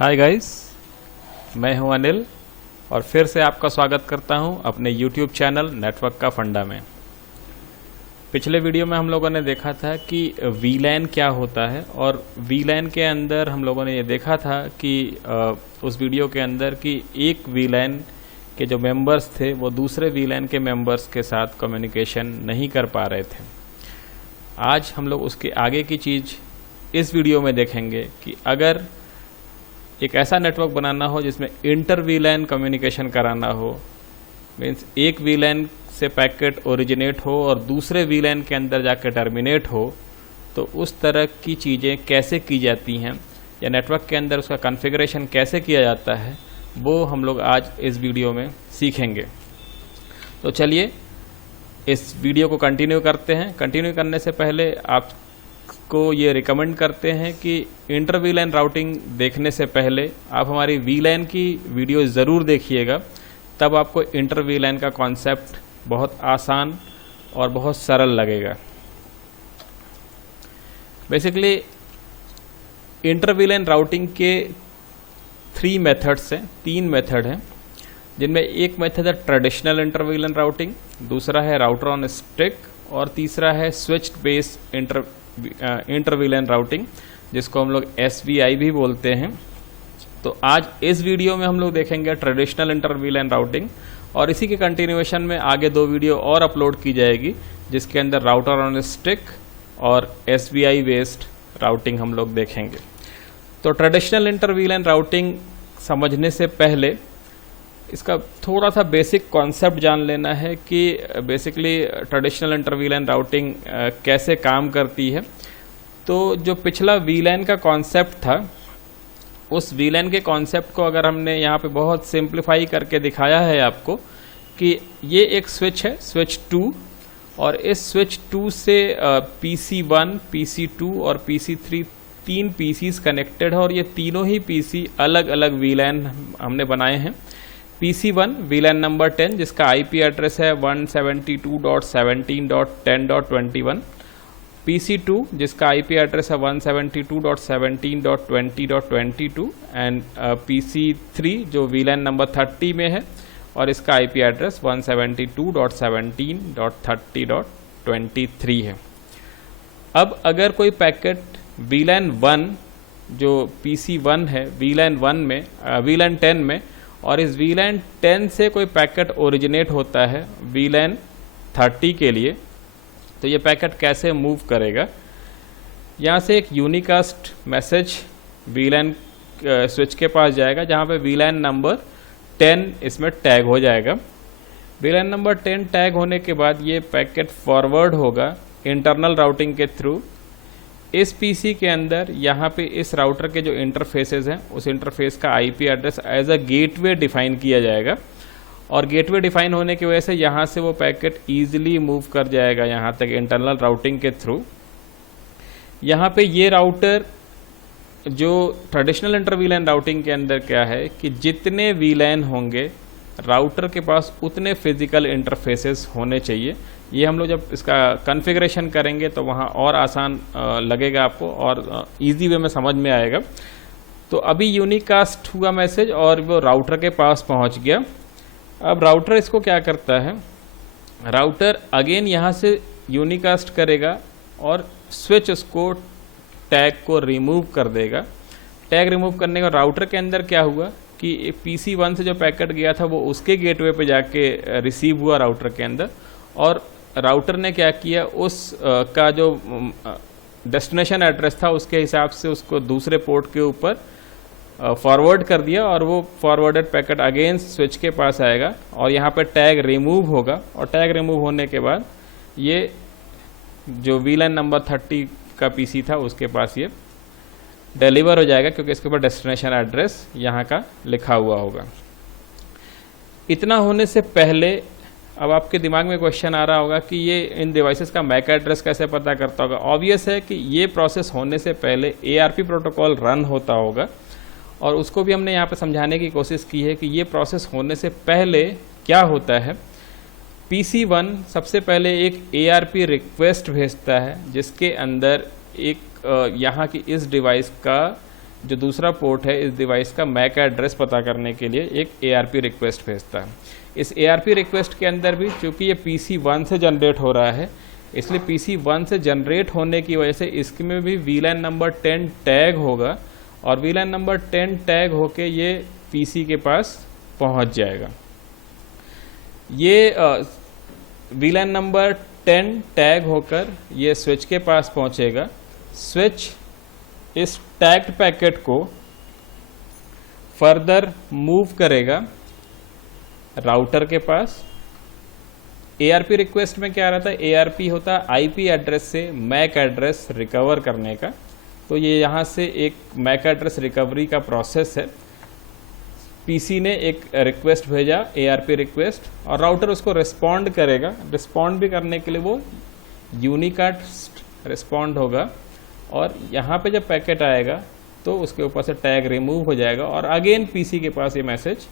Hi guys, मैं हूं अनिल और फिर से आपका स्वागत करता हूं अपने YouTube चैनल नेटवर्क का फंडा में। पिछले वीडियो में हम लोगों ने देखा था कि वीलैन क्या होता है और वीलैन के अंदर हम लोगों ने ये देखा था कि उस वीडियो के अंदर कि एक वीलैन के जो मेंबर्स थे वो दूसरे वीलैन के मेंबर्स के साथ कम्युनिकेशन नहीं कर पा रहे थे। आज हम लोग उसके आगे की चीज़ इस वीडियो में देखेंगे कि अगर एक ऐसा नेटवर्क बनाना हो जिसमें इंटर वीलैन कम्युनिकेशन कराना हो, मीन्स एक वीलैन से पैकेट ओरिजिनेट हो और दूसरे वीलैन के अंदर जाकर टर्मिनेट हो, तो उस तरह की चीज़ें कैसे की जाती हैं या नेटवर्क के अंदर उसका कॉन्फ़िगरेशन कैसे किया जाता है, वो हम लोग आज इस वीडियो में सीखेंगे। तो चलिए इस वीडियो को कंटिन्यू करते हैं। कंटिन्यू करने से पहले आपको ये रिकमेंड करते हैं कि इंटर वीलैन राउटिंग देखने से पहले आप हमारी वीलैन की वीडियो ज़रूर देखिएगा, तब आपको इंटर वीलैन का कॉन्सेप्ट बहुत आसान और बहुत सरल लगेगा। बेसिकली इंटर वीलैन राउटिंग के 3 मेथड्स हैं, 3 मेथड हैं, जिनमें एक मेथड है ट्रेडिशनल इंटर वीलैन राउटिंग, दूसरा है राउटर ऑन स्टिक और तीसरा है स्विच्ड बेस इंटर वीलैन राउटिंग, जिसको हम लोग SVI भी बोलते हैं। तो आज इस वीडियो में हम लोग देखेंगे ट्रेडिशनल इंटर वीलैन राउटिंग और इसी के कंटिन्यूएशन में आगे 2 वीडियो और अपलोड की जाएगी जिसके अंदर राउटर ऑन स्टिक और SVI बेस्ड राउटिंग हम लोग देखेंगे। तो ट्रेडिशनल इंटर वीलैन राउटिंग समझने से पहले इसका थोड़ा सा बेसिक कॉन्सेप्ट जान लेना है कि बेसिकली ट्रेडिशनल इंटर वीलैन राउटिंग कैसे काम करती है। तो जो पिछला वीलैन का कॉन्सेप्ट था, उस वीलैन के कॉन्सेप्ट को अगर हमने यहाँ पे बहुत सिंप्लीफाई करके दिखाया है आपको कि ये एक स्विच है, स्विच 2, और इस स्विच 2 से PC1, PC2 और PC3 3 PCs कनेक्टेड है और ये तीनों ही PC अलग अलग वीलैन हमने बनाए हैं। PC1 वीलैन नंबर 10 जिसका IP एड्रेस है 172.17.10.21, PC2 जिसका IP एड्रेस है 172.17.20.22 एंड PC3 जो वीलैन नंबर 30 में है और इसका IP एड्रेस 172.17.30.23 है। अब अगर कोई पैकेट वीलैन 1 जो PC1 है वीलैन 10 में और इस वीलैन 10 से कोई पैकेट ओरिजिनेट होता है वीलैन 30 के लिए, तो ये पैकेट कैसे मूव करेगा। यहाँ से एक यूनिकास्ट मैसेज वीलैन स्विच के पास जाएगा जहाँ पे वीलैन नंबर 10 इसमें टैग हो जाएगा। वीलैन नंबर 10 टैग होने के बाद ये पैकेट फॉरवर्ड होगा इंटरनल राउटिंग के थ्रू इस PC के अंदर। यहाँ पे इस राउटर के जो इंटरफेसेस हैं उस इंटरफेस का IP address as a gateway define किया जाएगा और गेटवे डिफाइन होने की वजह से यहाँ से वो पैकेट ईजिली मूव कर जाएगा यहाँ तक इंटरनल राउटिंग के थ्रू। यहाँ पे ये राउटर जो ट्रेडिशनल इंटर वीलैन राउटिंग के अंदर क्या है कि जितने वीलैन होंगे राउटर के पास उतने फिजिकल इंटरफेसेस होने चाहिए। ये हम लोग जब इसका कॉन्फ़िगरेशन करेंगे तो वहाँ और आसान लगेगा आपको और इजी वे में समझ में आएगा। तो अभी यूनिकास्ट हुआ मैसेज और वो राउटर के पास पहुँच गया। अब राउटर इसको क्या करता है, राउटर अगेन यहाँ से यूनिकास्ट करेगा और स्विच उसको टैग को रिमूव कर देगा। टैग रिमूव करने का राउटर के अंदर क्या हुआ कि PC1 से जो पैकेट गया था वो उसके गेटवे पे जाके रिसीव हुआ राउटर के अंदर, और राउटर ने क्या किया उस का जो डेस्टिनेशन एड्रेस था उसके हिसाब से उसको दूसरे पोर्ट के ऊपर फॉरवर्ड कर दिया और वो फॉरवर्डेड पैकेट अगेन स्विच के पास आएगा और यहाँ पे टैग रिमूव होगा और टैग रिमूव होने के बाद ये जो वीलैन नंबर 30 का PC था उसके पास ये डिलीवर हो जाएगा क्योंकि इसके ऊपर डेस्टिनेशन एड्रेस यहाँ का लिखा हुआ होगा। इतना होने से पहले अब आपके दिमाग में क्वेश्चन आ रहा होगा कि ये इन डिवाइसेस का मैक एड्रेस कैसे पता करता होगा। ऑब्वियस है कि ये प्रोसेस होने से पहले ARP प्रोटोकॉल रन होता होगा और उसको भी हमने यहाँ पे समझाने की कोशिश की है कि ये प्रोसेस होने से पहले क्या होता है। PC1 सबसे पहले एक ARP रिक्वेस्ट भेजता है जिसके अंदर एक यहाँ की इस डिवाइस का जो दूसरा पोर्ट है इस डिवाइस का मैक एड्रेस पता करने के लिए एक ARP रिक्वेस्ट भेजता है। इस ARP रिक्वेस्ट के अंदर भी चूंकि ये PC1 से जनरेट हो रहा है, इसलिए PC1 से जनरेट होने की वजह से इसमें भी VLAN नंबर 10 टैग होगा और VLAN नंबर 10 टैग होके ये PC के पास पहुंच जाएगा। ये VLAN नंबर 10 टैग होकर ये स्विच के पास पहुंचेगा। स्विच इस टैग्ड पैकेट को फर्दर मूव करेगा राउटर के पास। ARP रिक्वेस्ट में क्या रहता है, ARP होता है IP एड्रेस से मैक एड्रेस रिकवर करने का। तो ये यहाँ से एक मैक एड्रेस रिकवरी का प्रोसेस है। PC ने एक रिक्वेस्ट भेजा ARP रिक्वेस्ट और राउटर उसको रिस्पॉन्ड करेगा। रिस्पॉन्ड भी करने के लिए वो यूनिकास्ट रिस्पॉन्ड होगा और यहाँ पे जब पैकेट आएगा तो उसके ऊपर से टैग रिमूव हो जाएगा और अगेन PC के पास ये मैसेज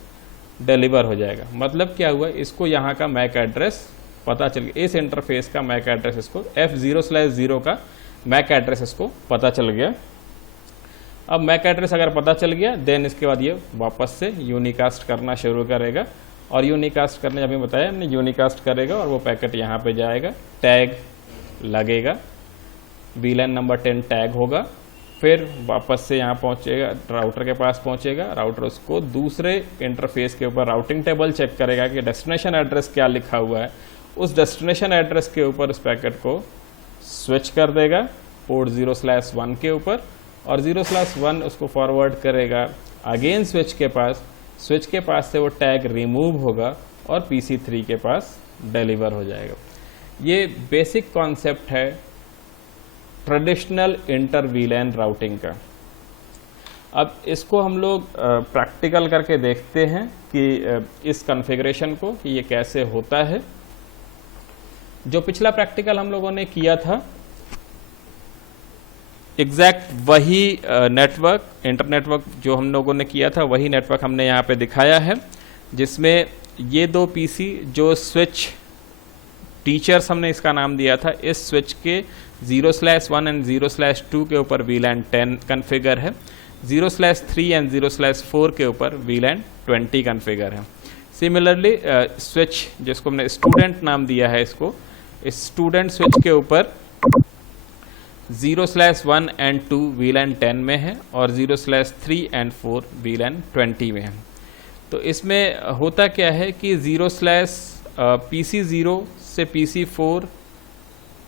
डिलीवर हो जाएगा। मतलब क्या हुआ, इसको यहाँ का मैक एड्रेस पता चल गया, इस इंटरफेस का मैक एड्रेस इसको F0/0 का मैक एड्रेस इसको पता चल गया। अब मैक एड्रेस अगर पता चल गया देन इसके बाद ये वापस से यूनिकास्ट करना शुरू करेगा और यूनिकास्ट करने अभी बताया हमने, यूनिकास्ट करेगा और वो पैकेट यहाँ पे जाएगा, टैग लगेगा, VLAN नंबर 10 टैग होगा, फिर वापस से यहाँ पहुँचेगा, राउटर के पास पहुँचेगा। राउटर उसको दूसरे इंटरफेस के ऊपर राउटिंग टेबल चेक करेगा कि डेस्टिनेशन एड्रेस क्या लिखा हुआ है। उस डेस्टिनेशन एड्रेस के ऊपर उस पैकेट को स्विच कर देगा पोर्ट 0/1 के ऊपर और 0/1 उसको फॉरवर्ड करेगा अगेन स्विच के पास। स्विच के पास से वो टैग रिमूव होगा और PC3 के पास डिलीवर हो जाएगा। ये बेसिक कॉन्सेप्ट है ट्रेडिशनल इंटर VLAN राउटिंग का। अब इसको हम लोग प्रैक्टिकल करके देखते हैं कि इस कॉन्फ़िगरेशन को कि ये कैसे होता है। जो पिछला प्रैक्टिकल हम लोगों ने किया था एग्जैक्ट वही नेटवर्क, इंटरनेटवर्क जो हम लोगों ने किया था वही नेटवर्क हमने यहाँ पे दिखाया है, जिसमें ये दो PC जो स्विच टीचर्स हमने इसका नाम दिया था, इस स्विच के 0/1 एंड 0/2 के ऊपर VLAN 10 कॉन्फ़िगर है, 0/3 एंड 0/4 के ऊपर VLAN 20 कॉन्फ़िगर है। सिमिलरली स्विच जिसको हमने स्टूडेंट नाम दिया है, इसको इस स्टूडेंट स्विच के ऊपर 0/1 एंड 2 VLAN 10 में है और 0/3 एंड 4 VLAN 20 में है। तो इसमें होता क्या है कि PC0 से PC4,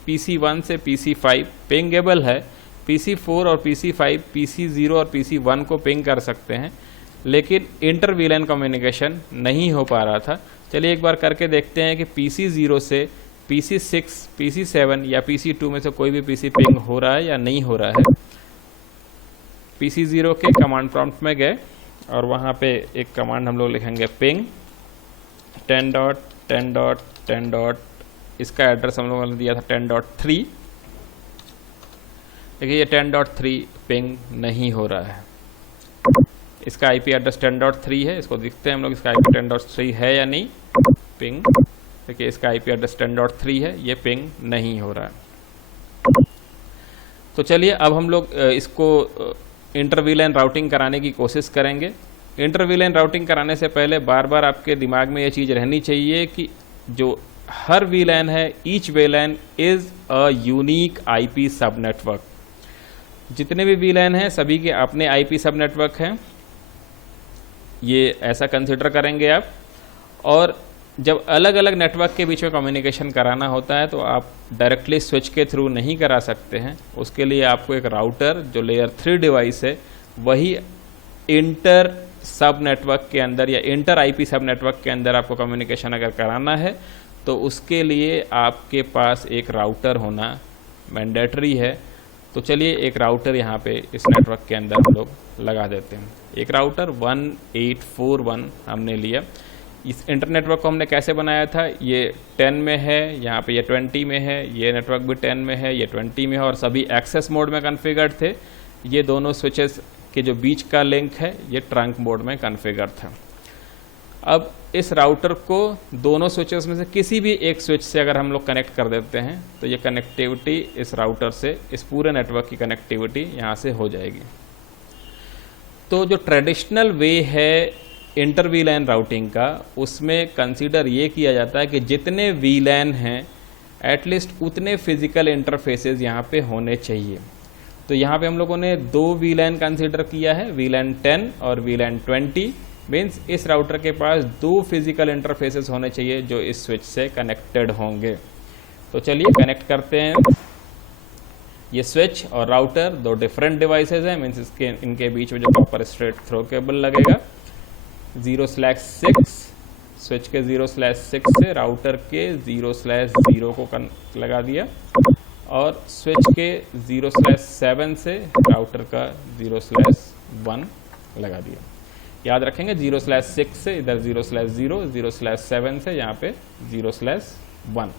PC1 से PC5 पिंगेबल है। PC4 और PC5 PC0 और PC1 को पिंग कर सकते हैं, लेकिन इंटर VLAN कम्युनिकेशन नहीं हो पा रहा था। चलिए एक बार करके देखते हैं कि PC0 से PC6, PC7 या PC2 में से कोई भी PC पिंग हो रहा है या नहीं हो रहा है। PC0 के कमांड प्रॉम्प्ट में गए और वहाँ पे एक कमांड हम लोग लिखेंगे पिंग 10.10.10. इसका एड्रेस हम लोगों ने दिया था 10.3। देखिए ये 10.3 पिंग नहीं हो रहा है। इसका IP एड्रेस 10.3 है, इसको देखते हैं हम लोग इसका IP 10.3 है या नहीं। पिंग, देखिए इसका IP एड्रेस 10.3 है, ये पिंग नहीं हो रहा है। तो चलिए अब हम लोग इसको इंटर VLAN राउटिंग कराने की कोशिश करेंगे। इंटर VLAN राउटिंग कराने से पहले बार बार आपके दिमाग में ये चीज़ रहनी चाहिए कि जो हर VLAN है, each VLAN is a unique IP सब नेटवर्क। जितने भी VLAN हैं सभी के अपने IP सब नेटवर्क हैं, ये ऐसा कंसिडर करेंगे आप। और जब अलग अलग नेटवर्क के बीच में कम्युनिकेशन कराना होता है तो आप डायरेक्टली स्विच के थ्रू नहीं करा सकते हैं। उसके लिए आपको एक राउटर जो लेयर 3 डिवाइस है वही इंटर सब नेटवर्क के अंदर या इंटर IP सब नेटवर्क के अंदर आपको कम्युनिकेशन अगर कराना है तो उसके लिए आपके पास एक राउटर होना मैंडेटरी है। तो चलिए एक राउटर यहाँ पे इस नेटवर्क के अंदर हम लोग लगा देते हैं। एक राउटर 1841 हमने लिया। इस इंटरनेटवर्क को हमने कैसे बनाया था, ये 10 में है, यहाँ पे ये 20 में है, ये नेटवर्क भी 10 में है, ये 20 में है और सभी एक्सेस मोड में कॉन्फ़िगर्ड थे। ये दोनों स्विचेस के जो बीच का लिंक है ये ट्रंक मोड में कॉन्फ़िगर्ड था। अब इस राउटर को दोनों स्विचेस में से किसी भी एक स्विच से अगर हम लोग कनेक्ट कर देते हैं तो ये कनेक्टिविटी इस राउटर से इस पूरे नेटवर्क की कनेक्टिविटी यहाँ से हो जाएगी। तो जो ट्रेडिशनल वे है इंटर वीलैन राउटिंग का, उसमें कंसीडर ये किया जाता है कि जितने वीलैन हैं एटलीस्ट उतने फिजिकल इंटरफेसेस यहाँ पे होने चाहिए। तो यहाँ पे हम लोगों ने 2 वीलैन कंसीडर किया है, वीलैन 10 और वीलैन 20। मीन्स इस राउटर के पास 2 फिजिकल इंटरफेसेस होने चाहिए जो इस स्विच से कनेक्टेड होंगे। तो चलिए कनेक्ट करते हैं। ये स्विच और राउटर 2 डिफरेंट डिवाइसेस हैं। मीन्स इनके बीच में जो कॉपर स्ट्रेट थ्रो केबल लगेगा 0/6, स्विच के 0/6 से राउटर के 0/0 को लगा दिया, और स्विच के 0/7 से राउटर का 0/1 लगा दिया। याद रखेंगे 0/6 से इधर 0/0, 0/7 से यहाँ पे 0/1।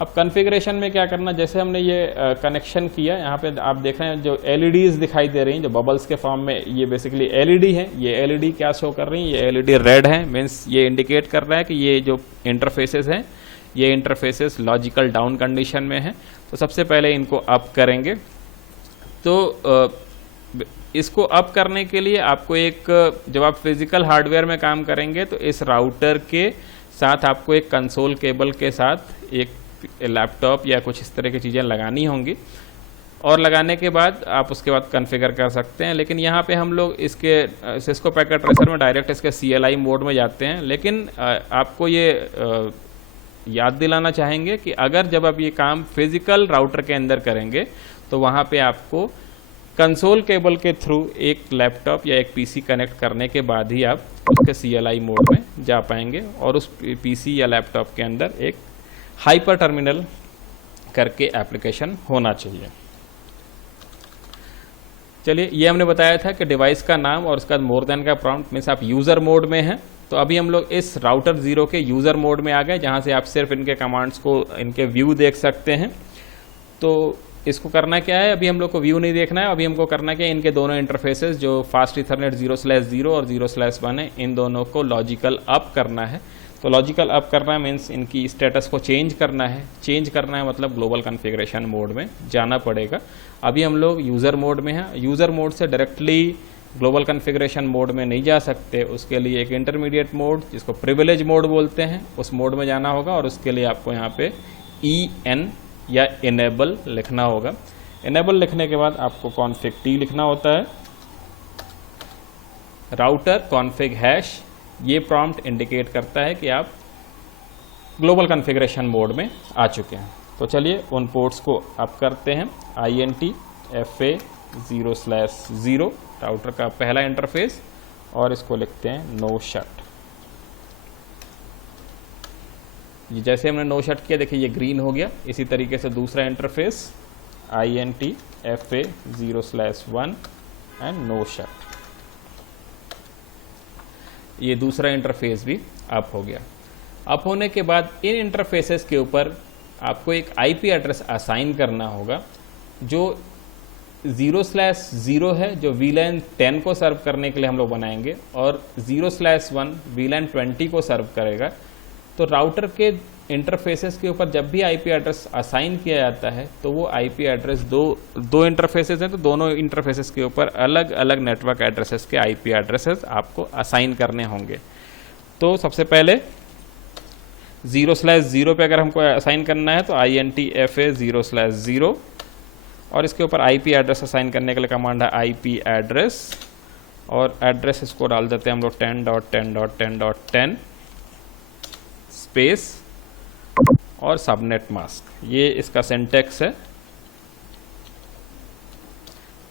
अब कॉन्फ़िगरेशन में क्या करना, जैसे हमने ये कनेक्शन किया, यहाँ पे आप देख रहे हैं जो LEDs दिखाई दे रही हैं जो बबल्स के फॉर्म में, ये बेसिकली LED है। ये LED क्या शो कर रही है, ये LED रेड है। मीन्स ये इंडिकेट कर रहा है कि ये जो इंटरफेसेस हैं ये इंटरफेसेस लॉजिकल डाउन कंडीशन में है। तो सबसे पहले इनको अप करेंगे। तो इसको अप करने के लिए आपको जब आप फिजिकल हार्डवेयर में काम करेंगे तो इस राउटर के साथ आपको एक कंसोल केबल के साथ एक लैपटॉप या कुछ इस तरह की चीज़ें लगानी होंगी, और लगाने के बाद आप उसके बाद कॉन्फ़िगर कर सकते हैं। लेकिन यहाँ पे हम लोग इसके सिस्को पैकेट ट्रेसर में डायरेक्ट इसके CLI मोड में जाते हैं। लेकिन आपको ये याद दिलाना चाहेंगे कि अगर जब आप ये काम फिजिकल राउटर के अंदर करेंगे तो वहाँ पे आपको कंसोल केबल के थ्रू एक लैपटॉप या एक PC कनेक्ट करने के बाद ही आप उसके CLI मोड में जा पाएंगे, और उस PC या लैपटॉप के अंदर एक हाइपर टर्मिनल करके एप्लीकेशन होना चाहिए। चलिए, ये हमने बताया था कि डिवाइस का नाम और उसका मोर देन का प्रॉम्प्ट, मीन्स आप यूज़र मोड में हैं। तो अभी हम लोग इस राउटर 0 के यूज़र मोड में आ गए, जहाँ से आप सिर्फ इनके कमांड्स को, इनके व्यू देख सकते हैं। तो इसको करना क्या है, अभी हम लोग को व्यू नहीं देखना है, अभी हमको करना क्या है, इनके दोनों इंटरफेसेस जो फास्ट इथरनेट 0/0 और 0/1 है, इन दोनों को लॉजिकल अप करना है। तो लॉजिकल अप करना है मीन्स इनकी स्टेटस को चेंज करना है। चेंज करना है मतलब ग्लोबल कॉन्फ़िगरेशन मोड में जाना पड़ेगा। अभी हम लोग यूज़र मोड में हैं। यूज़र मोड से डायरेक्टली ग्लोबल कॉन्फ़िगरेशन मोड में नहीं जा सकते, उसके लिए एक इंटरमीडिएट मोड जिसको प्रिविलेज मोड बोलते हैं, उस मोड में जाना होगा, और उसके लिए आपको यहाँ पे EN या इनेबल लिखना होगा। इनेबल लिखने के बाद आपको कॉन्फ़िग T लिखना होता है। राउटर कॉन्फ़िग हैश, ये प्रॉम्प्ट इंडिकेट करता है कि आप ग्लोबल कॉन्फ़िगरेशन मोड में आ चुके हैं। तो चलिए उन पोर्ट्स को अप करते हैं। INT FA 0/0 राउटर का पहला इंटरफेस, और इसको लिखते हैं नो शट। ये जैसे हमने नो शट किया, देखिए ये ग्रीन हो गया। इसी तरीके से दूसरा interface INT FA 0/1 and no shut. ये दूसरा इंटरफेस भी अप हो गया। अप होने के बाद इन इंटरफेसेस के ऊपर आपको एक IP एड्रेस असाइन करना होगा जो 0/0 है, जो VLAN 10 को सर्व करने के लिए हम लोग बनाएंगे, और 0/1 VLAN 20 को सर्व करेगा। तो राउटर के इंटरफेसेस के ऊपर जब भी IP एड्रेस असाइन किया जाता है तो वो IP एड्रेस दो इंटरफेसेस हैं, तो दोनों इंटरफेसेस के ऊपर अलग अलग नेटवर्क एड्रेसेस के IP एड्रेसेस आपको असाइन करने होंगे। तो सबसे पहले 0/0 पे अगर हमको असाइन करना है तो INT FA 0/0, और इसके ऊपर IP एड्रेस असाइन करने के लिए कमांड है IP एड्रेस, और एड्रेस इसको डाल देते हैं हम लोग 10.10.10.10 स्पेस और सबनेट मास्क। ये इसका सिंटैक्स है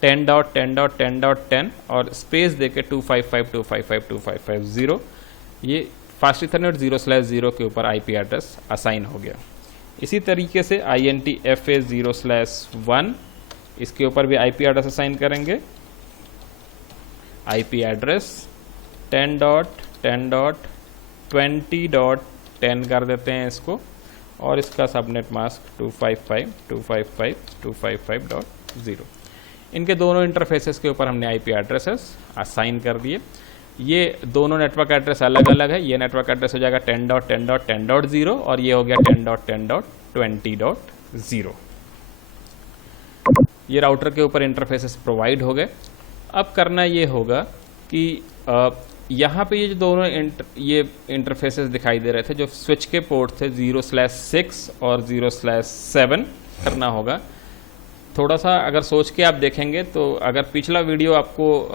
10.10.10.10 और स्पेस देके 255.255.255.0। ये फास्ट इथरनेट 0/0 के ऊपर IP एड्रेस असाइन हो गया। इसी तरीके से INT FA 0/1, इसके ऊपर भी IP एड्रेस असाइन करेंगे। IP एड्रेस 10.10.20.10 कर देते हैं इसको, और इसका सबनेट मास्क 255.255.255.0। इनके दोनों इंटरफेसेस के ऊपर हमने IP एड्रेसेस असाइन कर दिए। ये दोनों नेटवर्क एड्रेस अलग अलग है। ये नेटवर्क एड्रेस हो जाएगा 10.10.10.0 और ये हो गया 10.10.20.0। ये राउटर के ऊपर इंटरफेसेस प्रोवाइड हो गए। अब करना ये होगा कि यहाँ पे ये जो दोनों ये इंटरफेसेस दिखाई दे रहे थे, जो स्विच के पोर्ट थे 0/6 और 0/7, करना होगा। थोड़ा सा अगर सोच के आप देखेंगे तो अगर पिछला वीडियो आपको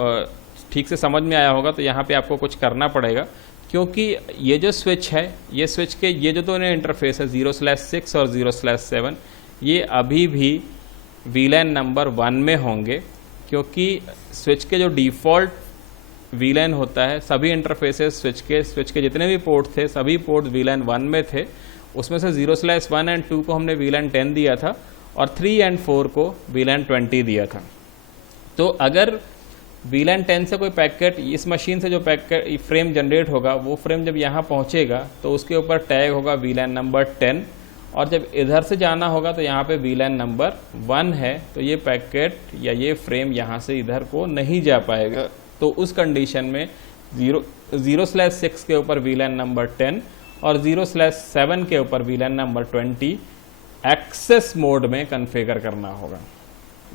ठीक से समझ में आया होगा तो यहाँ पे आपको कुछ करना पड़ेगा, क्योंकि ये जो स्विच है, ये स्विच के ये जो दोनों इंटरफेस है 0/6 और 0/7, ये अभी भी VLAN नंबर 1 में होंगे, क्योंकि स्विच के जो डिफ़ॉल्ट VLAN होता है, सभी इंटरफेसेस स्विच के जितने भी पोर्ट थे सभी पोर्ट VLAN 1 में थे। उसमें से 0/1 और 2 को हमने VLAN 10 दिया था और 3 और 4 को VLAN 20 दिया था। तो अगर VLAN 10 से कोई पैकेट, इस मशीन से जो पैकेट फ्रेम जनरेट होगा, वो फ्रेम जब यहाँ पहुँचेगा तो उसके ऊपर टैग होगा VLAN नंबर 10, और जब इधर से जाना होगा तो यहाँ पे VLAN नंबर 1 है, तो ये पैकेट या ये फ्रेम यहाँ से इधर को नहीं जा पाएगा। तो उस कंडीशन में 0/6 के ऊपर VLAN नंबर 10 और 0/7 के ऊपर VLAN नंबर 20 एक्सेस मोड में कॉन्फ़िगर करना होगा।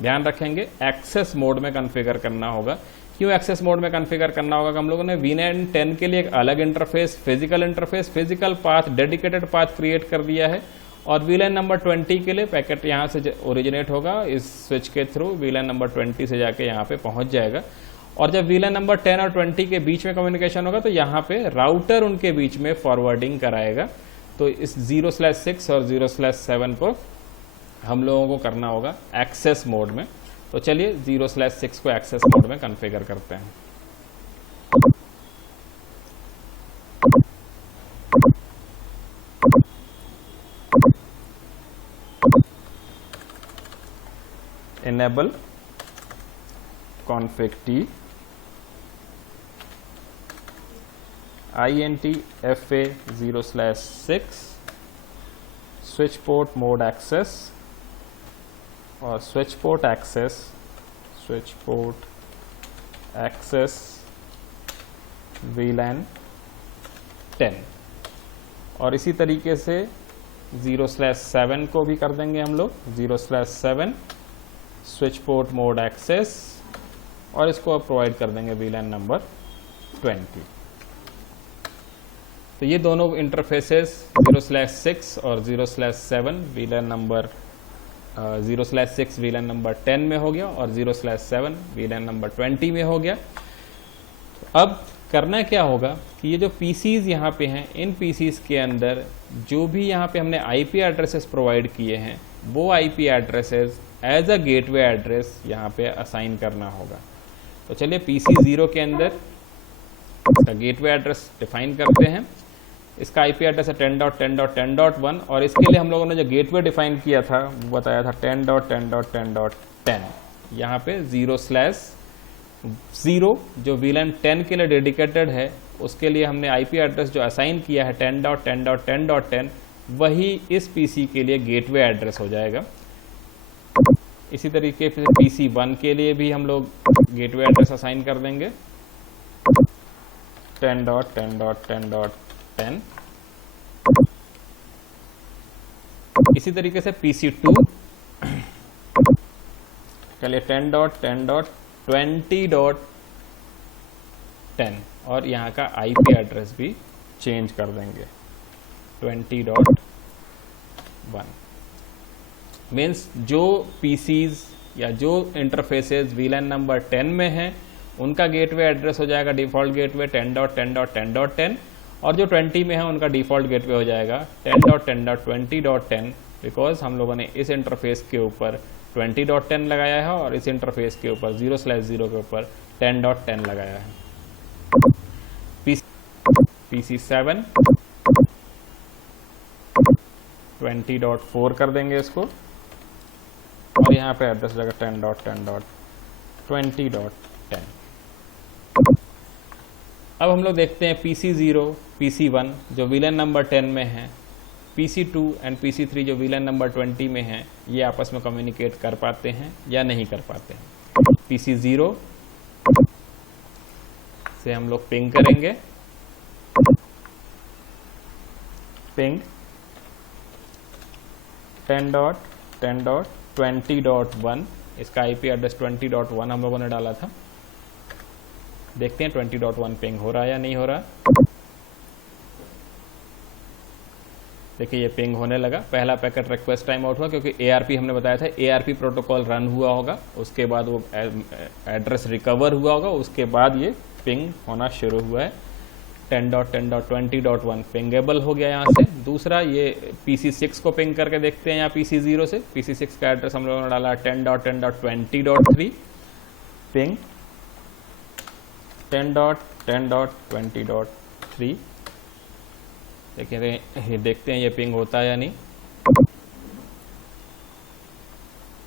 ध्यान रखेंगे, एक्सेस मोड में कॉन्फ़िगर करना होगा। क्यों एक्सेस मोड में कॉन्फ़िगर करना होगा? हम लोगों ने VLAN 10 के लिए एक अलग interface, physical path, dedicated path create कर दिया है, और VLAN नंबर 20 के लिए पैकेट यहाँ से ओरिजिनेट होगा, इस स्विच के थ्रू VLAN नंबर 20 से जाके यहाँ पे पहुँच जाएगा। और जब VLAN नंबर 10 और 20 के बीच में कम्युनिकेशन होगा तो यहाँ पे राउटर उनके बीच में फॉरवर्डिंग कराएगा। तो इस 0/6 और 0/7 को हम लोगों को करना होगा एक्सेस मोड में। तो चलिए 0/6 को एक्सेस मोड में कॉन्फ़िगर करते हैं। Enable config t int fa 0/6 switch port mode access और switch port access VLAN 10, और इसी तरीके से 0/7 को भी कर देंगे हम लोग 0/7 स्विच पोर्ट मोड एक्सेस, और इसको अब प्रोवाइड कर देंगे VLAN नंबर 20। तो ये दोनों इंटरफेसेस 0/6 और 0/7 VLAN नंबर 0/6 VLAN नंबर 10 में हो गया और 0/7 VLAN नंबर 20 में हो गया। अब करना क्या होगा कि ये जो PCs यहाँ पे हैं, इन PCs के अंदर जो भी यहाँ पे हमने IP एड्रेसेस प्रोवाइड किए हैं, वो IP addresses as a gateway address यहाँ पे असाइन करना होगा। तो चलिए PC 0 के अंदर इसका गेटवे एड्रेस डिफाइन करते हैं। इसका IP एड्रेस है 10.10.10.1, और इसके लिए हम लोगों ने जो गेटवे डिफाइन किया था वो बताया था 10.10.10.10। यहाँ पे 0/0 जो VLAN 10 के लिए डेडिकेटेड है, उसके लिए हमने IP एड्रेस जो असाइन किया है 10.10.10.10, वही इस PC के लिए गेटवे एड्रेस हो जाएगा। इसी तरीके से PC 1 के लिए भी हम लोग गेटवे एड्रेस असाइन कर देंगे 10.10.10.10। इसी तरीके से PC 2 के लिए 10.10.20.10, और यहाँ का IP एड्रेस भी चेंज कर देंगे 20.1। मीन्स जो PCs या जो इंटरफेसेस VLAN नंबर 10 में हैं, उनका गेटवे एड्रेस हो जाएगा डिफ़ॉल्ट गेटवे 10.10.10.10, और जो 20 में है उनका डिफ़ॉल्ट गेटवे हो जाएगा 10.10.20.10, बिकॉज हम लोगों ने इस इंटरफेस के ऊपर 20.10 लगाया है और इस इंटरफेस के ऊपर 0/0 के ऊपर 10.10 लगाया है। PC 7 20.4 कर देंगे इसको, और यहाँ पे एड्रेस रहेगा 10.10.20.10। अब हम लोग देखते हैं PC 0, PC 1 जो VLAN नंबर 10 में है, PC 2 एंड PC 3 जो VLAN नंबर 20 में है, ये आपस में कम्युनिकेट कर पाते हैं या नहीं कर पाते हैं। PC 0 से हम लोग पिंग करेंगे, पिंग 10.10.20.1, इसका IP एड्रेस 20.1 हम लोगों ने डाला था, देखते हैं 20.1 पिंग हो रहा है या नहीं हो रहा। देखिए ये पिंग होने लगा, पहला पैकेट रिक्वेस्ट टाइम आउट हुआ क्योंकि ARP हमने बताया था ARP प्रोटोकॉल रन हुआ होगा, उसके बाद वो एड्रेस रिकवर हुआ होगा, उसके बाद ये पिंग होना शुरू हुआ है। 10.10.20.1 पिंगेबल हो गया यहाँ से। दूसरा ये PC6 को पिंग करके देखते हैं यहाँ PC0 से। PC6 का एड्रेस हम लोगों ने डाला 10.10.20.3 पिंग 10.10.20.3। देखते हैं ये पिंग होता है या नहीं।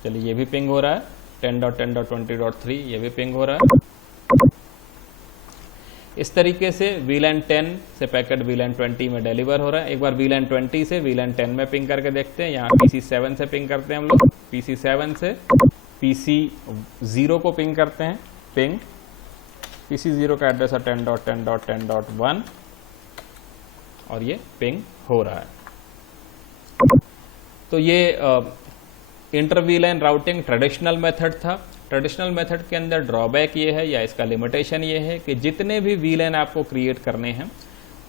चलिए ये भी पिंग हो रहा है 10.10.20.3, ये भी पिंग हो रहा है। इस तरीके से VLAN 10 से पैकेट VLAN 20 में डिलीवर हो रहा है। एक बार VLAN 20 से VLAN 10 में पिंग करके देखते हैं। यहाँ PC7 से पिंग करते हैं हम लोग, PC7 से PC0 को पिंग करते हैं। पिंग PC0 का एड्रेस है 10.10.10.1 और ये पिंग हो रहा है। तो ये inter VLAN routing traditional method था। ट्रेडिशनल मेथड के अंदर ड्रॉबैक ये है या इसका लिमिटेशन ये है कि जितने भी VLAN आपको क्रिएट करने हैं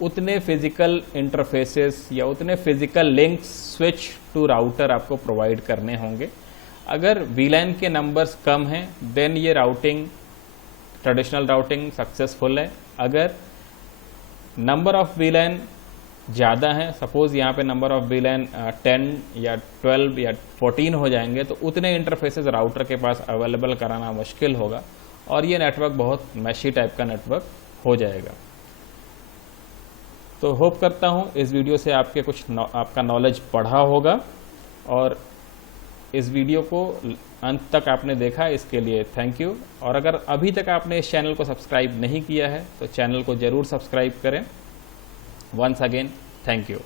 उतने फिजिकल इंटरफेसेस या उतने physical links switch to router आपको प्रोवाइड करने होंगे। अगर VLAN के नंबर्स कम हैं देन ये राउटिंग ट्रेडिशनल राउटिंग सक्सेसफुल है। अगर नंबर ऑफ VLAN ज़्यादा है, सपोज यहाँ पे नंबर ऑफ VLAN 10 या 12 या 14 हो जाएंगे तो उतने इंटरफेसेस राउटर के पास अवेलेबल कराना मुश्किल होगा और ये नेटवर्क बहुत मैशी टाइप का नेटवर्क हो जाएगा। तो होप करता हूँ इस वीडियो से आपके आपका नॉलेज बढ़ा होगा और इस वीडियो को अंत तक आपने देखा, इसके लिए थैंक यू। और अगर अभी तक आपने इस चैनल को सब्सक्राइब नहीं किया है तो चैनल को ज़रूर सब्सक्राइब करें। Once again, thank you.